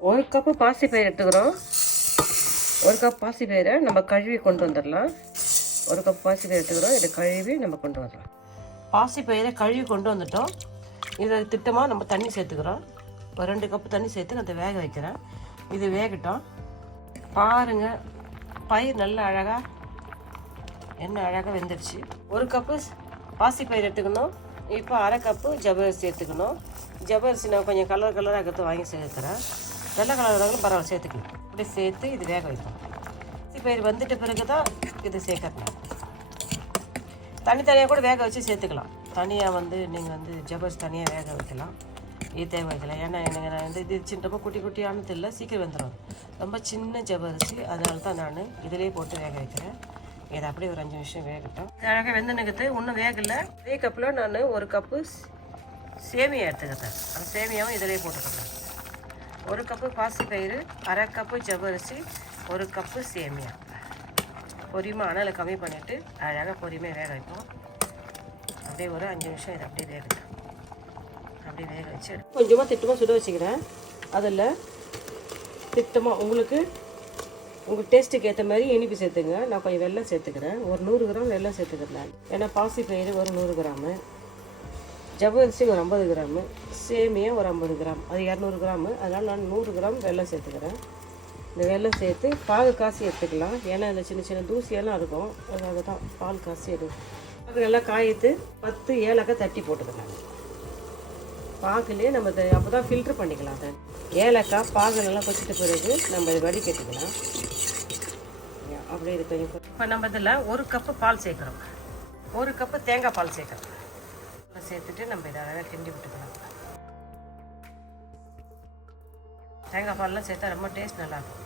1 cup பாசிப்பயிறு எடுத்துக்கிறோம். 1 cup பாசிப்பயிரை நம்ம கழுவி கொண்டு வந்துடலாம். 1 கப் பாசிப்பயிறு எடுத்துக்கிறோம். இதை கழுவி நம்ம கொண்டு வரலாம். பாசிப்பயிரை கழுவி கொண்டு வந்துட்டோம். இதை திட்டமாக நம்ம தண்ணி சேர்த்துக்கிறோம். ஒரு 2 கப்பு தண்ணி சேர்த்து நான் அதை வேக வைக்கிறேன். இது வேகட்டும். பாருங்கள், பயிர் நல்லா அழகாக எண்ணெய் அழகாக வெந்துடுச்சு. 1 கப்பு பாசிப்பயிறு எடுத்துக்கணும். இப்போ 1/2 கப்பு ஜவ்வரிசி எடுத்துக்கணும். ஜவ்வரிசி நான் கொஞ்சம் கலராக இருக்கிறது வாங்கி சேர்த்துக்கிறேன். வெள்ளை கலராக பரவாயில்ல சேர்த்துக்கணும். இப்படி சேர்த்து இது வேக வைப்போம். பாசிப்பயிறு வந்துட்ட பிறகு தான் இது சேர்க்கணும். தனித்தனியாக கூட வேக வச்சு சேர்த்துக்கலாம். தனியாக நீங்கள் ஜவ்வரிசி தனியாக வேக வைக்கலாம். இது தேவை வைக்கலாம். ஏன்னா எனக்கு இது சின்னப்போ குட்டி குட்டியானது இல்லை, சீக்கிரம் வந்துடும். ரொம்ப சின்ன ஜவ்வரிசி, அதனால தான் நான் இதிலே போட்டு வேக வைக்கிறேன். இதை அப்படியே ஒரு 5 நிமிஷம் வேகட்டும். அழகாக வெந்தனுக்கு இன்னும் வேகலை. அதே கப்பில் நான் 1 கப்பு சேமியா எடுத்துக்கிறேன். அந்த சேமியாவும் இதிலே போட்டுக்கிறேன். 1 கப்பு பாசிப்பயிறு, 1/2 கப்பு ஜவ்வரிசி, 1 கப்பு சேமியா. பொரியுமா அனலை கம்மி பண்ணிவிட்டு அழகாக பொரியுமையாக வேக வைப்போம். அப்படியே ஒரு 5 நிமிஷம் இதை அப்படியே வேகட்டும். அப்படியே வேக வச்சு கொஞ்சமாக திட்டமாக சுட வச்சுக்கிறேன். அதில் திட்டமாக உங்கள் டேஸ்ட்டுக்கு ஏற்ற மாதிரி இனிப்பு சேர்த்துங்க. நான் கொஞ்சம் வெல்லம் சேர்த்துக்கிறேன். ஒரு 100 கிராம் வெல்லம் சேர்த்துக்கிறேன். ஏன்னா பாசிப்பயிறு ஒரு 100 கிராமு, ஜவ்வரிசி ஒரு 50 கிராமு, சேமியா ஒரு 50 கிராம், அது 200 கிராமு. அதனால் நான் 100 கிராம் வெல்லம் சேர்த்துக்கிறேன். இந்த வெல்லம் சேர்த்து பாகு காசி எடுத்துக்கலாம். ஏன்னா இந்த சின்ன சின்ன தூசியெல்லாம் இருக்கும், அதுக்காக தான் பால் காசி எடுக்கும். பாகு நல்லா காய்த்து 10 ஏலக்காய் தட்டி போட்டுக்கலாம். பாகுலேயே நம்ம அப்போ தான் ஃபில்ட்ரு பண்ணிக்கலாம். அதை ஏலக்காய் பாகு நல்லா கொச்சிட்ட பிறகு நம்ம இதை வடிகட்டிக்கலாம். அப்படியே இது கொஞ்சம் இப்போ நம்ம இதில் 1 கப்பு பால் சேர்க்குறோம். 1 கப்பு தேங்காய் பால் சேர்க்குறோம். சேர்த்துட்டு நம்ம இதை அழகாக கிண்டி விட்டுக்கலாம். தேங்காய் பால்லாம் சேர்த்தா ரொம்ப டேஸ்ட் நல்லாயிருக்கும்.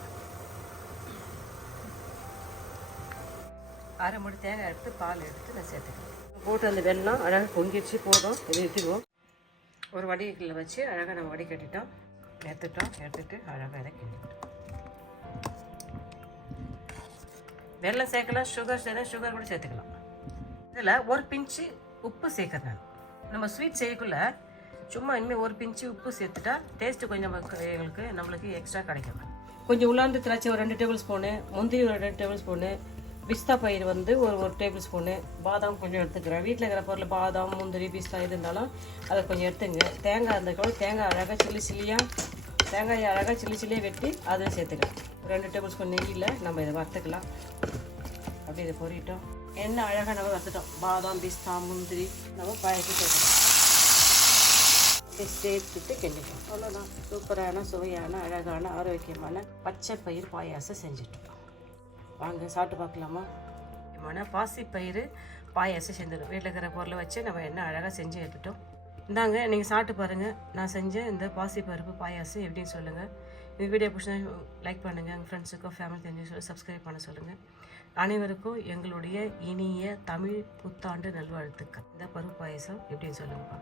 1/2 மூடி தேங்காய் எடுத்து பால் எடுத்து நான் சேர்த்துக்கிறேன். போட்டு அந்த வெல்லம் அழகாக பொங்கிடுச்சு. போதும், இதை எடுத்துக்குவோம். ஒரு வடிகட்டில் வச்சு அழகாக நம்ம வடிகட்டிட்டோம். எடுத்துட்டு அழகாக இதை கிண்டிட்டோம். வெல்லம் சேர்க்கலாம், சுகர் கூட சேர்த்துக்கலாம். இதில் ஒரு பிஞ்சு உப்பு சேர்க்குறேன். நம்ம ஸ்வீட் செய்யக்குள்ள சும்மா இனிமேல் ஒரு பிஞ்சு உப்பு சேர்த்துட்டா டேஸ்ட்டு கொஞ்சம் நம்மளுக்கு எக்ஸ்ட்ரா கிடைக்கும். கொஞ்சம் உலாந்து திராட்சை ஒரு 2 டேபிள் ஸ்பூனு, முந்திரி ஒரு 2 டேபிள் ஸ்பூனு, பிஸ்தா பயிர் ஒரு டேபிள் ஸ்பூனு, பாதாம் கொஞ்சம் எடுத்துக்கிறேன். வீட்டில் இருக்கிற பொருள் பாதாம், முந்திரி, பிஸ்தா எது இருந்தாலும் அதை கொஞ்சம் எடுத்துங்க. தேங்காய் இருந்தால் தேங்காய் அழகாக தேங்காயை அழகாக சில்லியாக வெட்டி அதை சேர்த்துக்கலாம். 2 டேபிள் ஸ்பூன் நெய்யில் நம்ம இதை வறுத்துக்கலாம். அப்படி இதை பொறிட்டோம். எண்ணெய் அழகாக நம்ம வறுத்துட்டோம். பாதாம், பிஸ்தா, முந்திரி நம்ம பாயசம் சேர்த்துக்கலாம். சேர்த்துட்டு கிண்டிட்டோம். அவ்வளோதான். சூப்பரான, சுவையான, அழகான, ஆரோக்கியமான பச்சை பயிர் பாயாசம் செஞ்சுட்டோம். வாங்க சாப்பிட்டு பார்க்கலாமா? பாசிப்பயிறு பாயாசம் செஞ்சிடும். வீட்டில் இருக்கிற பொருளை வச்சு நம்ம என்ன அழகாக செஞ்சு எடுத்துட்டோம். இந்தாங்க, நீங்கள் சாப்பிட்டு பாருங்கள். நான் செஞ்ச இந்த பாசிப்பருப்பு பாயாசம் எப்படின்னு சொல்லுங்கள். இந்த வீடியோ பிடிச்சா லைக் பண்ணுங்கள். உங்கள் ஃப்ரெண்ட்ஸுக்கோ ஃபேமிலி தெரிஞ்சு சொல்லி சப்ஸ்கிரைப் பண்ண சொல்லுங்கள். அனைவருக்கும் எங்களுடைய இனிய தமிழ் புத்தாண்டு நல்வாழ்த்துக்கள். இந்த பருப்பு பாயாசம் எப்படின்னு சொல்லுங்கப்பா.